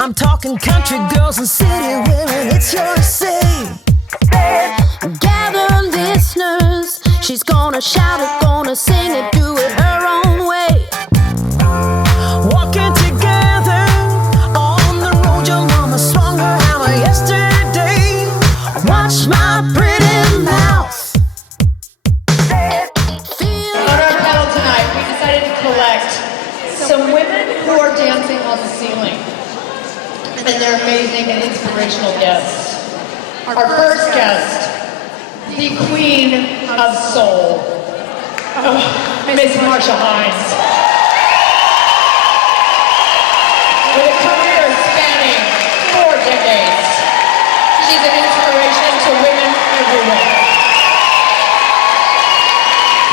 I'm talking country girls and city women, it's your say. Gather listeners, she's gonna shout it, gonna sing it, do it her own way. Walking together on the road, your mama swung her hammer yesterday. Watch my pretty mouth. On our panel tonight, we decided to collect some women who are dancing on the ceiling. And they're amazing and inspirational guests. Our first guest, the Queen of Soul, Miss Marcia Hines. With a career spanning 4 decades, she's an inspiration to women everywhere.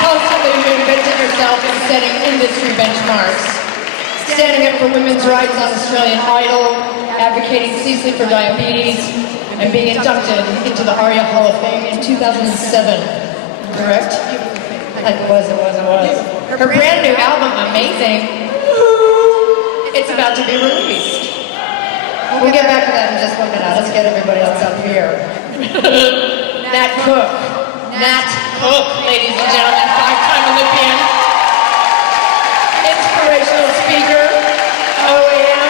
Constantly reinventing herself and setting industry benchmarks. Standing up for women's rights on Australian Idol, advocating ceaselessly for diabetes, and being inducted into the ARIA Hall of Fame in 2007. Correct? It was. Her brand new album, Amazing, it's about to be released. We'll get back to that in just 1 minute. Let's get everybody else up here. Nat Cook, ladies and gentlemen, 5-time Olympian, inspirational speaker, OAM.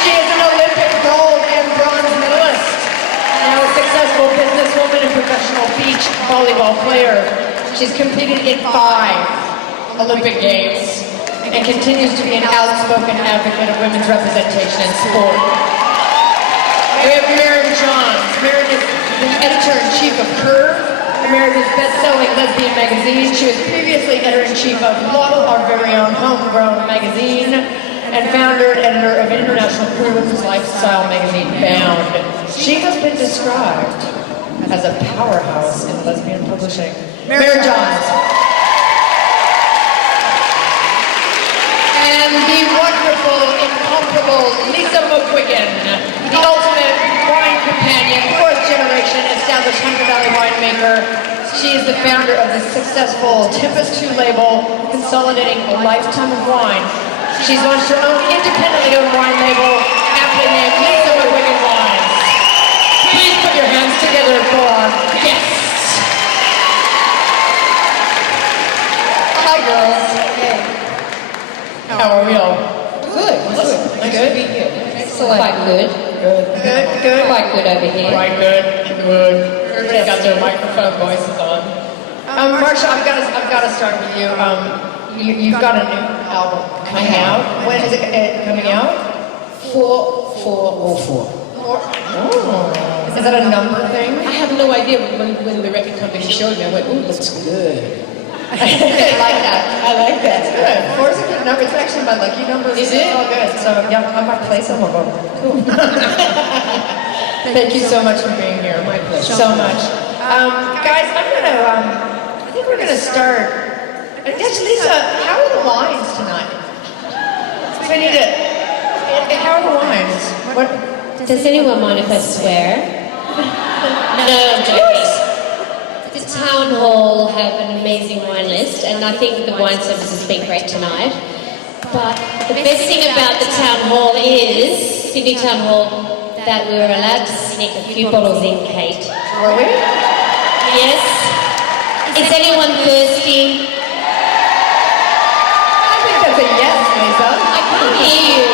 She is an Olympic gold and bronze medalist, now a successful businesswoman and professional beach volleyball player. She's competed in 5 Olympic Games and continues to be an outspoken advocate of women's representation in sport. We have Merryn. Merryn is the editor-in-chief of Curve, America's best-selling lesbian magazine. She was previously editor-in-chief of Model, our very own homegrown magazine, and founder and editor of international queer women's lifestyle magazine, Bound. She has been described as a powerhouse in lesbian publishing. Merryn. And the wonderful, incomparable Lisa McGuigan, the ultimate wine companion, 4th generation established Hunter Valley winemaker. She is the founder of the successful Tempest 2 label, consolidating a lifetime of wine. She's launched her own independently owned wine label, aptly named Lisa McGuigan Wines. Please put your hands together for our guests. Hi, girls. Hey. How are we all? Good. Nice to be here. Excellent. Quite good. Good. Quite good over here. Quite good. Everybody's got their microphone voices on. Marcia, I've got to start with you. You've got a new album coming out. When is it coming out? 4/4/04. Oh. Is that a number thing? I have no idea. When the record company showed me, I went, "Ooh, looks good." I like that. It's good. 4 is a good number. It's actually my lucky number. Is it? It's all good. So yeah, I might play some of them. Cool. Thank you so much for being here. My pleasure. So much. Guys, I think we're gonna start. I guess, Lisa, how are the wines tonight? We need it. How are the wines? What? Does anyone mind if I swear? No, I'm joking. The Town Hall have an amazing wine list, and I think the wine service has been great tonight. But the best thing about the Town Hall is, Sydney Town Hall, that we were allowed to sneak a few bottles in, Kate. Were we? Yes. Is anyone thirsty? I think that's a yes, Lisa. I can't hear you.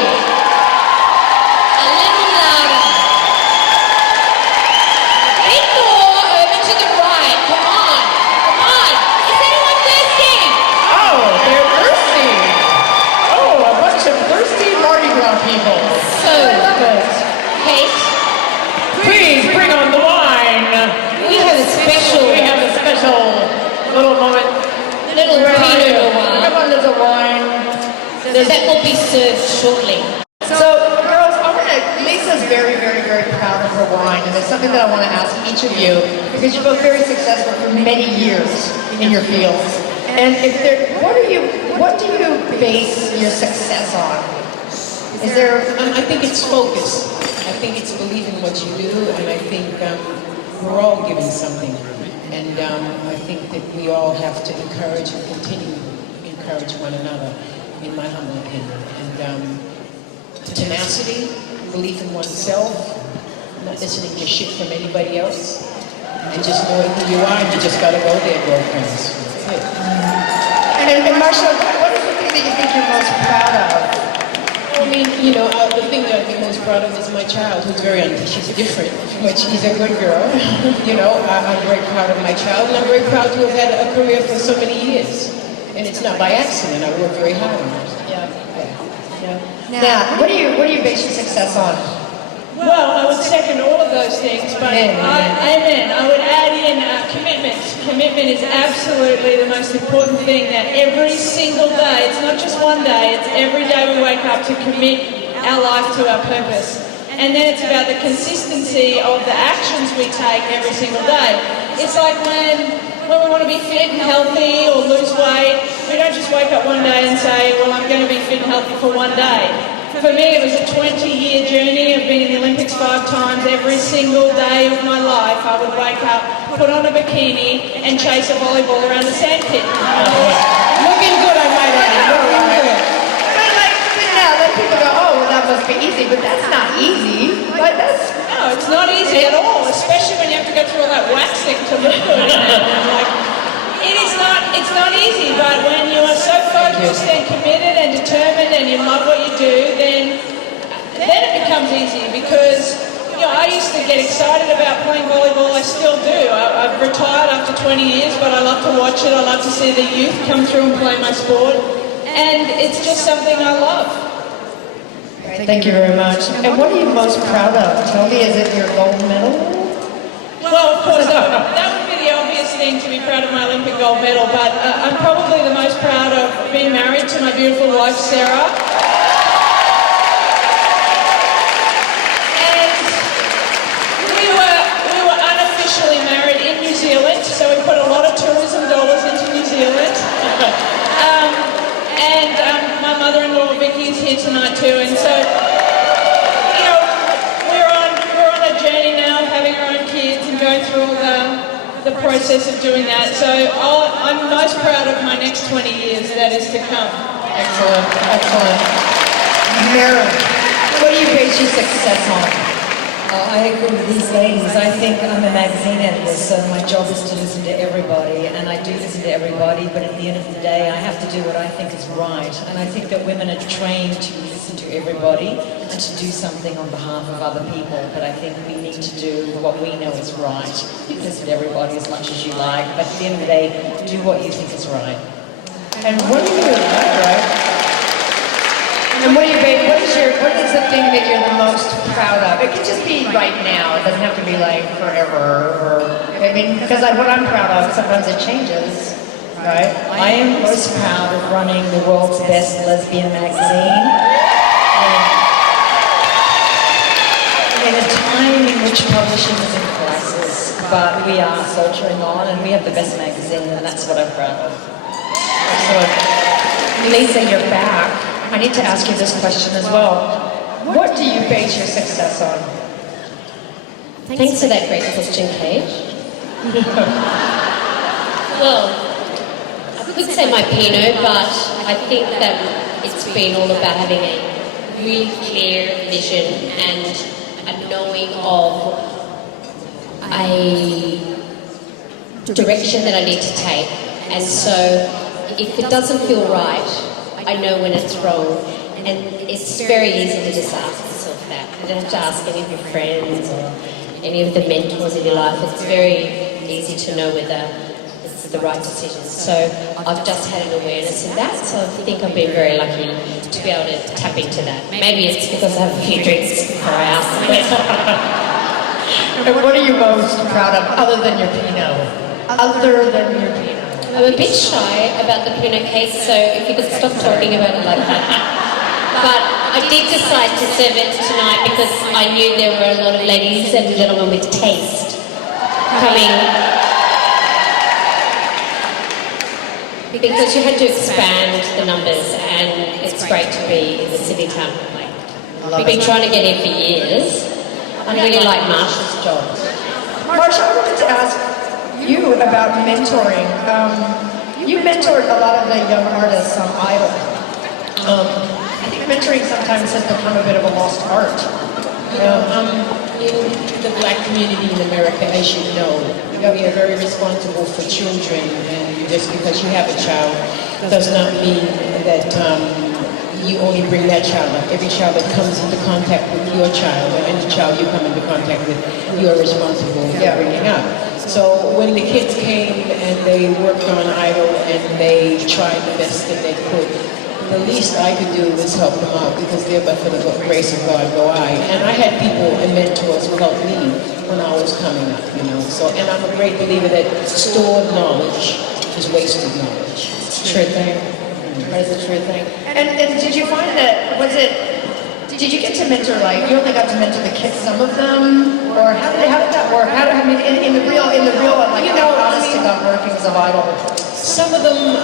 A little louder. A bit more over to the right. Come on. Is anyone thirsty? Oh, they're thirsty. Oh, a bunch of thirsty Mardi Gras people. So, I love it. Kate, Please bring on the wine. we have a special little moment. little Pinot Noir Come on, there's a wine. that will be served shortly. So, girls, Lisa's very, very, very proud of her wine, and it's something that I want to ask each of you, because you're both very successful for many years in your fields. And what do you base your success on? Is there? I think it's focus. I think it's believing what you do, and I think we're all given something. And I think that we all have to encourage and continue to encourage one another, in my humble opinion. And tenacity, belief in oneself, not listening to shit from anybody else, and just knowing who you are, and you just gotta go there, girlfriends. That's it. And Marcia, what is the thing that you think you're most proud of? I mean, the thing that I'm most proud of is my child, who's she's different, but she's a good girl. I'm very proud of my child, and I'm very proud to have had a career for so many years. And it's not by accident, I work very hard on it. Now, what do you base your success on? Well, I would second all of those things, but Amen. I would add in commitment. Commitment is absolutely the most important thing, that every single day, it's not just one day, it's every day we wake up to commit our life to our purpose. And then it's about the consistency of the actions we take every single day. It's like when we want to be fit and healthy or lose weight, we don't just wake up one day and say, well, I'm going to be fit and healthy for one day. For me, it was a 20-year journey. I've been in the Olympics 5 times. Every single day of my life, I would wake up, put on a bikini, and chase a volleyball around the sandpit. Looking good, I might add. Looking good. But now, then people go, oh, well, that must be easy, but that's not easy. But that's... No, it's not easy at all, especially when you have to go through all that waxing to look good. It's not easy, but when you are so focused and committed and determined and you love what you do, then it becomes easy, because I used to get excited about playing volleyball. I still do. I've retired after 20 years, but I love to watch it. I love to see the youth come through and play my sport, and it's just something I love. Thank you very much. And what are you most proud of? Tell me, is it your gold medal? Well, of course, that would be the obvious thing, to be proud of my Olympic gold medal, but I'm probably the most proud of being married to my beautiful wife, Sarah. And we were unofficially married in New Zealand, so we put a lot of tourism dollars into New Zealand. My mother-in-law Vicky is here tonight too, and so we're on a journey now, having our own kids and going through all the process of doing that. So I'm most proud of my next 20 years that is to come. Excellent, excellent. Merryn, what do you base your success on? I agree with these ladies. I think I'm a magazine editor, so my job is to listen to everybody, and I do listen to everybody, but at the end of the day, I have to do what I think is right. And I think that women are trained to listen to everybody and to do something on behalf of other people, but I think we need to do what we know is right. You can listen to everybody as much as you like, but at the end of the day, do what you think is right. And what do you right? And what is the thing that you're the most proud of? It can just be right now. It doesn't have to be like forever. Because what I'm proud of, sometimes it changes, right? I am most proud of running the world's best lesbian magazine. In a time in which publishing is in crisis, but we are soldiering on, and we have the best magazine, and that's what I'm proud of. Excellent. Lisa, you're back. I need to ask you this question as well. What do you base your success on? Thanks for that great question, Kate. Well, I could say my Pinot, but I think that it's been all about having a really clear vision and a knowing of a direction that I need to take. And so if it doesn't feel right, I know when it's wrong, and it's very easy to just ask yourself that. You don't have to ask any of your friends or any of the mentors in your life. It's very easy to know whether it's the right decision. So I've just had an awareness of that, so I think I've been very lucky to be able to tap into that. Maybe it's because I have a few drinks before I ask And what are you most proud of, other than your Pinot? Other than your Pinot? I'm a bit shy about the Pinot case, so if you could stop talking about it like that. But I did decide to serve it tonight because I knew there were a lot of ladies and gentlemen with taste coming. Because you had to expand the numbers, and it's great to be in the city town. We've been trying to get in for years. I really like Marcia's job. Marcia, I wanted to ask you about mentoring. You mentored a lot of the young artists on Idol. I mentoring sometimes has become a bit of a lost art. In the black community in America, as you know, we are very responsible for children, and just because you have a child does not mean that you only bring that child up. Every child that comes into contact with your child, or any child you come into contact with, you are responsible for bringing up. So when the kids came and they worked on Idol and they tried the best that they could, the least I could do was help them out, because there but for the grace of God go I. And I had people and mentors who helped me when I was coming up, you know. So, and I'm a great believer that stored knowledge is wasted knowledge. It's a true thing. That is a true thing. And did you find that, did you get to mentor, like, you only got to mentor the kids, some of them? Or how did that work? In the real, like, how honest to God workings of Idol? Some of them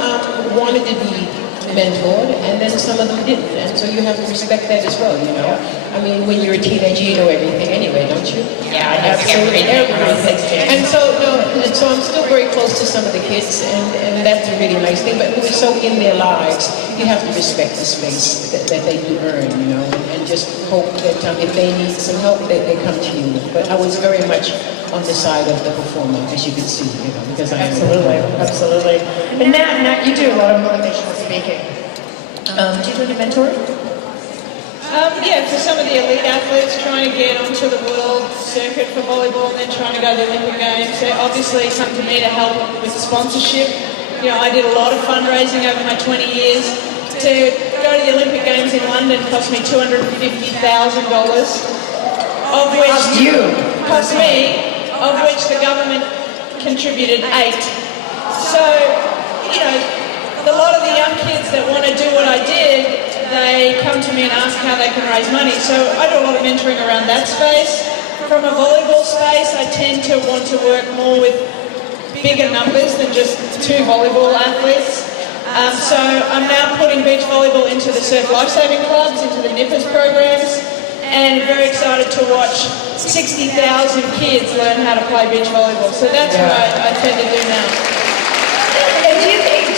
wanted to be mentored, and then some of them didn't, and so you have to respect that as well, you know. I mean, when you're a teenager, you know everything anyway, don't you? Yeah, Absolutely, everything. And so, so I'm still very close to some of the kids, and that's a really nice thing, but we're so in their lives, you have to respect the space that they do earn, you know, and just hope that if they need some help, they come to you. But I was very much on the side of the performer, as you can see, you know, because I am Absolutely. And Nat, you do a lot of motivational speaking. Do you do any mentoring? Yeah, for some of the elite athletes trying to get onto the world circuit for volleyball and then trying to go to the Olympic Games, they obviously come to me to help with sponsorship. You know, I did a lot of fundraising over my 20 years. To go to the Olympic Games in London cost me $250,000, of which cost me, of which the government contributed 8. So, you know, a lot of the young kids that want to do what I did, they come to me and ask how they can raise money. So I do a lot of mentoring around that space. From a volleyball space, I tend to want to work more with bigger numbers than just 2 volleyball athletes. So I'm now putting beach volleyball into the surf lifesaving clubs, into the nippers programs, and very excited to watch 60,000 kids learn how to play beach volleyball. So that's what I tend to do now. And do you think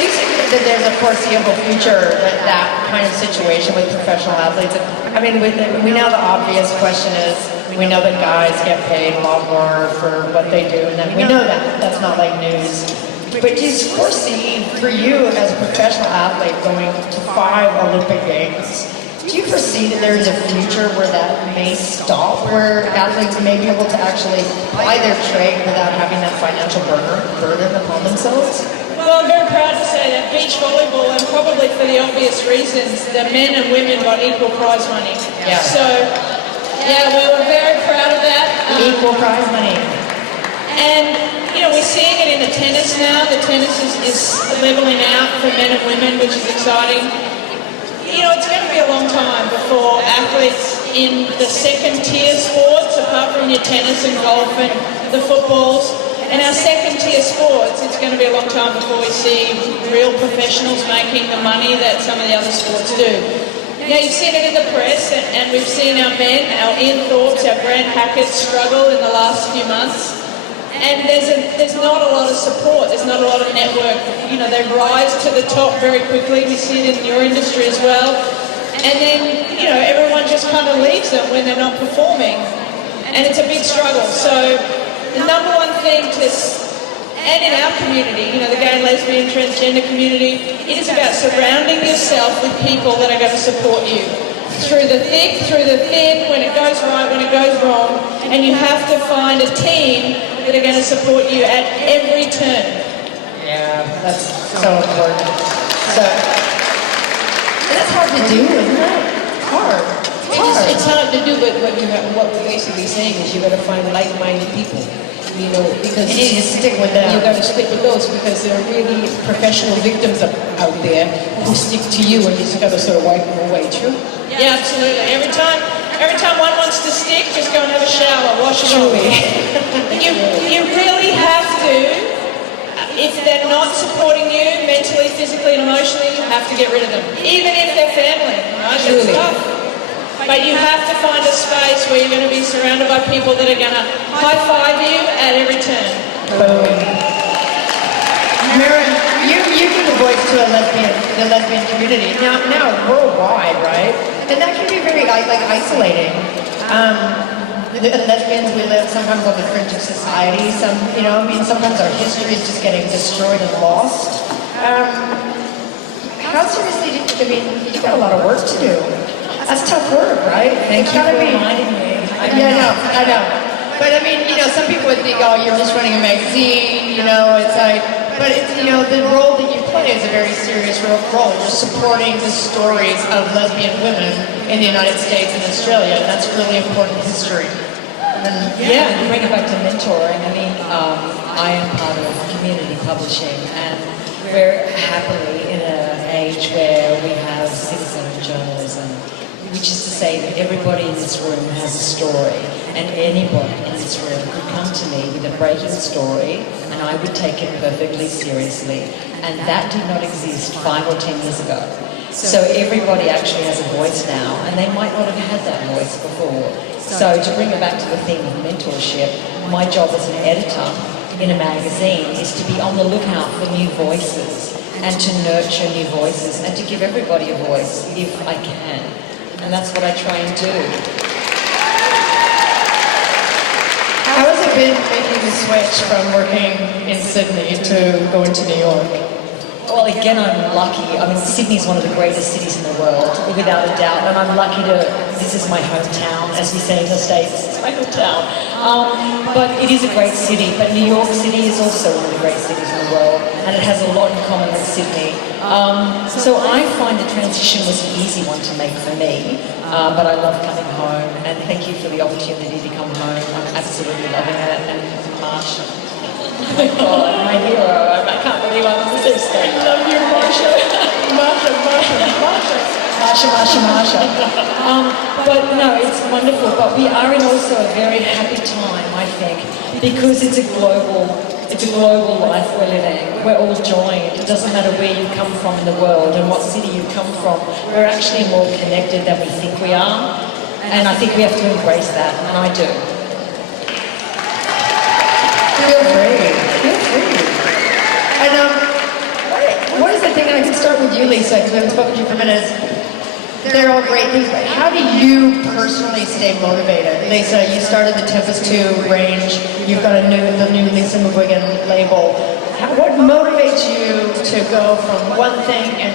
that there's a foreseeable future that kind of situation with professional athletes? I mean, we know the obvious question is, we know that guys get paid a lot more for what they do, and we know that that's not like news. But do you foresee, for you as a professional athlete going to 5 Olympic Games, do you foresee that there is a future where that may stop, where athletes may be able to actually ply their trade without having that financial burden upon themselves? Well, I'm very proud to say that beach volleyball, and probably for the obvious reasons, that men and women got equal prize money. Yeah. So, yeah, we were very proud of that. Equal prize money. And, you know, we're seeing it in the tennis now. The tennis is leveling out for men and women, which is exciting. You know, it's going to be a long time before athletes in the second tier sports, apart from your tennis and golf and the footballs, and our second tier sports, it's going to be a long time before we see real professionals making the money that some of the other sports do. Now, you've seen it in the press, and we've seen our men, our Ian Thorpes, our Grant Hackett struggle in the last few months. And there's not a lot of support, there's not a lot of network. You know, they rise to the top very quickly. We see it in your industry as well. And then, you know, everyone just kind of leaves them when they're not performing. And it's a big struggle. So the number one thing and in our community, you know, the gay, lesbian, transgender community, it is about surrounding yourself with people that are going to support you. Through the thick, through the thin, when it goes right, when it goes wrong. And you have to find a team that are going to support you at every turn. Yeah, that's so important. And that's hard to do, isn't it? It's hard. It's hard to do, but what we're basically saying is you got to find like-minded people. You know, because you need to stick with them. You got to stick with those, because there are really professional victims out there who stick to you, and you just got to sort of wipe them away. True? Yeah, absolutely. Every time one wants to stick, just go and have a shower, wash it off. You really have to. If they're not supporting you mentally, physically, and emotionally, you have to get rid of them, even if they're family. Right? It's tough. But you have to find a space where you're going to be surrounded by people that are going to high-five you at every turn. Boom. Merryn, you give the voice to a lesbian the lesbian community, now worldwide, right? And that can be very like isolating. The lesbians, we live sometimes on the fringe of society. Sometimes our history is just getting destroyed and lost. How seriously you got a lot of work to do. That's tough work, right? Thank you for reminding me. I know. But some people would think, oh, you're just running a magazine, it's like, but the role that you play is a very serious role. You're supporting the stories of lesbian women in the United States and Australia, and that's really important history. Yeah, and to bring it back to mentoring, I am part of community publishing, and we're happily in an age where we have citizen journalism, which is to say that everybody in this room has a story, and anybody in this room could come to me with a breaking story, and I would take it perfectly seriously. And that did not exist 5 or 10 years ago. So everybody actually has a voice now, and they might not have had that voice before. So to bring it back to the theme of mentorship, my job as an editor in a magazine is to be on the lookout for new voices and to nurture new voices and to give everybody a voice if I can. And that's what I try and do. How has it been making the switch from working in Sydney to going to New York? Well, again, I'm lucky. Sydney is one of the greatest cities in the world, without a doubt, and I'm lucky this is my hometown, as we say in the States, it's my hometown. But it is a great city, but New York City is also one of the great cities in the world, and it has a lot in common with Sydney. So I find the transition was an easy one to make for me, but I love coming home, and thank you for the opportunity to come home. I'm absolutely loving it, and Marcia. Oh my God, my hero. I can't believe I'm on this stage. I love you, Marcia. Marcia. But no, it's wonderful. But we are in also a very happy time, I think, because it's a global life we're living. We're all joined. It doesn't matter where you come from in the world and what city you come from. We're actually more connected than we think we are. And I think we have to embrace that, and I do. Feel free. And what is the thing, and I can start with you, Lisa, because we haven't spoken to you for a minute. They're all great things, but how do you personally stay motivated? Lisa, you started the Tempest 2 range. You've got the new Lisa McGuigan label. What motivates you to go from one thing and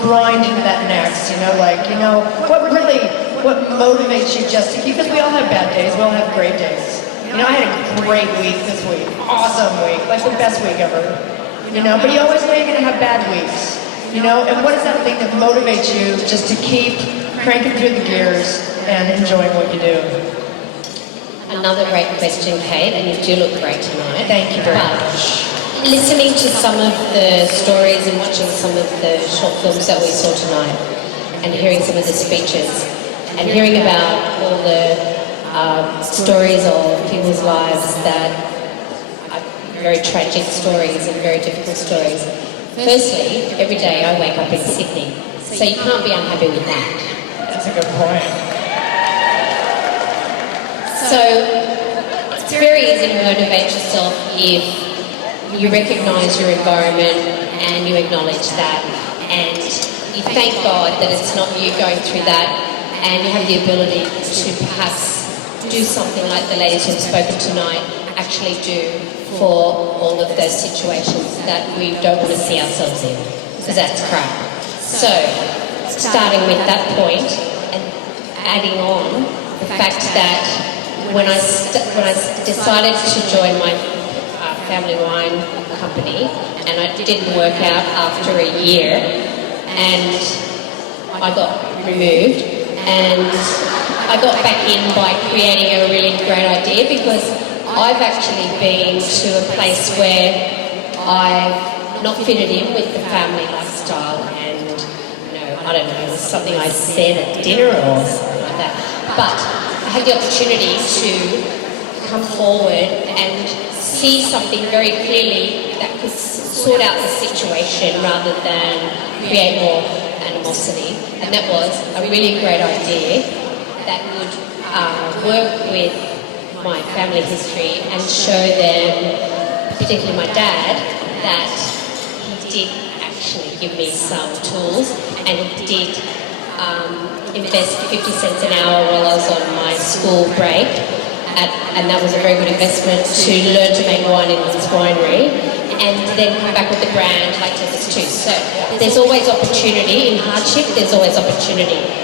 grind into that next? What motivates you just to keep? Because we all have bad days. We all have great days. I had a great week this week. Awesome week. Like the best week ever. But you always know you're going to have bad weeks. And what is that thing that motivates you just to keep cranking through the gears and enjoying what you do? Another great question, Kate, and you do look great tonight. Thank you very much. Listening to some of the stories and watching some of the short films that we saw tonight and hearing some of the speeches and hearing about all the stories of people's lives that are very tragic stories and very difficult stories. Firstly, every day I wake up in Sydney, so you can't be unhappy with that. That's a good point. So it's very easy to motivate yourself if you recognise your environment and you acknowledge that, and you thank God that it's not you going through that, and you have the ability to perhaps do something like the ladies who have spoken tonight actually do for all of those situations that we don't want to see ourselves in, because that's crap. So, starting with that point and adding on the fact that when I decided to join my family wine company, and it didn't work out after a year, and I got removed, and I got back in by creating a really great idea, because I've actually been to a place where I've not fitted in with the family lifestyle, and I don't know, it was something I said at dinner or something like that. But I had the opportunity to come forward and see something very clearly that could sort out the situation rather than create more animosity. And that was a really great idea that would work with my family history and show them, particularly my dad, that he did actually give me some tools and did invest 50 cents an hour while I was on my school break. And that was a very good investment to learn to make wine in this winery and then come back with the brand like Tempest 2. So there's always opportunity in hardship, there's always opportunity.